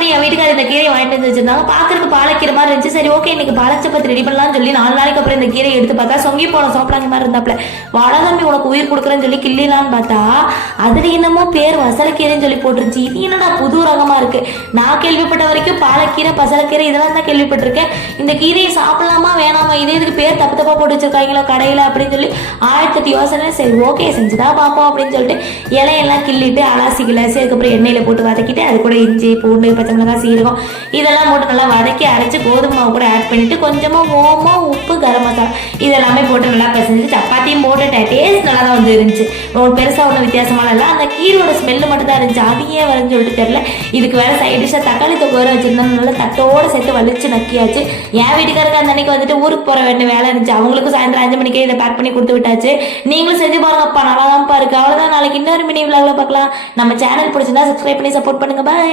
பார்க்கும்போது என் வீட்டுக்காரர் இந்த கீரையை வாங்கிட்டு வந்து வச்சிருந்தாங்க. பார்க்கறதுக்கு பாலக்கீரை மாதிரி இருந்துச்சு. சரி ஓகே இன்னைக்கு பாலச்சப்பத்தி ரெடி பண்ணலாம்னு சொல்லி 4 நாளைக்கு அப்புறம் இந்த கீரையை எடுத்து பார்த்தா சொங்கி போன சோப்பலாங்க மாதிரி இருந்தாப்ல. வாழதம்பி உனக்கு உயிர் கொடுக்குறேன்னு சொல்லி கிள்ளிலான்னு பார்த்தா அதுல என்னமோ பேர் வசலக்கீரைன்னு சொல்லி போட்டுருச்சு. இது என்னடா புது ரகமா இருக்கு. நான் கேள்விப்பட்ட வரைக்கும் பாலக்கீரை பசலக்கீரை இதெல்லாம் தான் கேள்விப்பட்டிருக்கேன். இந்த கீரையை சாப்பிடலாமா வேணாமா, இதே இதுக்கு பேர் தப்பு தப்பா போட்டு வச்சிருக்காங்களோ கடையில அப்படின்னு சொல்லி 1008 யோசனை. சரி ஓகே செஞ்சுதான் பார்ப்போம் அப்படின்னு சொல்லிட்டு இலையெல்லாம் கிள்ளிட்டு அலாசி கிளாசி அதுக்கப்புறம் எண்ணெயில போட்டு வதக்கிட்டு அது கூட இஞ்சி பூண்டு பச்சை மிளகாய் சீரகம் இதெல்லாம் போட்டு நல்லா வதக்கி அரைச்சி கோதுமை மாவு கூட ஆட் பண்ணிட்டு கொஞ்சமா ஓமம் உப்பு கரம் மசாலா இதெல்லாமே போட்டு நல்லா பிசைஞ்சு சப்பாத்தியும் போட்டுட்டேன். டேஸ்ட் நல்லா தான் வந்து இருந்துச்சு. ஒரு பெருசா ஒன்றும் வித்தியாசமான இல்லை. அந்த கீரோட ஸ்மெல்லு மட்டும் தான் இருந்துச்சு. அது ஏன் வரும்னு சொல்லிட்டு தெரியல. இதுக்கு வேற சைட் டிஷ்ஷாக தக்காளி தொக்கு வேற வச்சிருந்தோம். நல்லா தட்டோட சேர்த்து வலிச்சு நக்கியாச்சு. என் வீட்டுக்காரருக்கு அந்த அன்னைக்கு வந்துட்டு ஊருக்கு போற வேண்டிய வேலை இருந்துச்சு. அவங்களுக்கும் சாயந்தரம் 5 மணிக்கே இதை பேக் பண்ணி கொடுத்து விட்டாச்சு. நீங்களும் செஞ்சு பாருங்கப்பா, நல்லா தான் இருக்கு. அவ்வளோதான். நாளைக்கு இன்னொரு மினி விளாக்ல பார்க்கலாம். நம்ம சேனல் பிடிச்சிருந்தா சப்ஸ்கிரைப் பண்ணி சப்போர்ட் பண்ணுங்க. பாய்.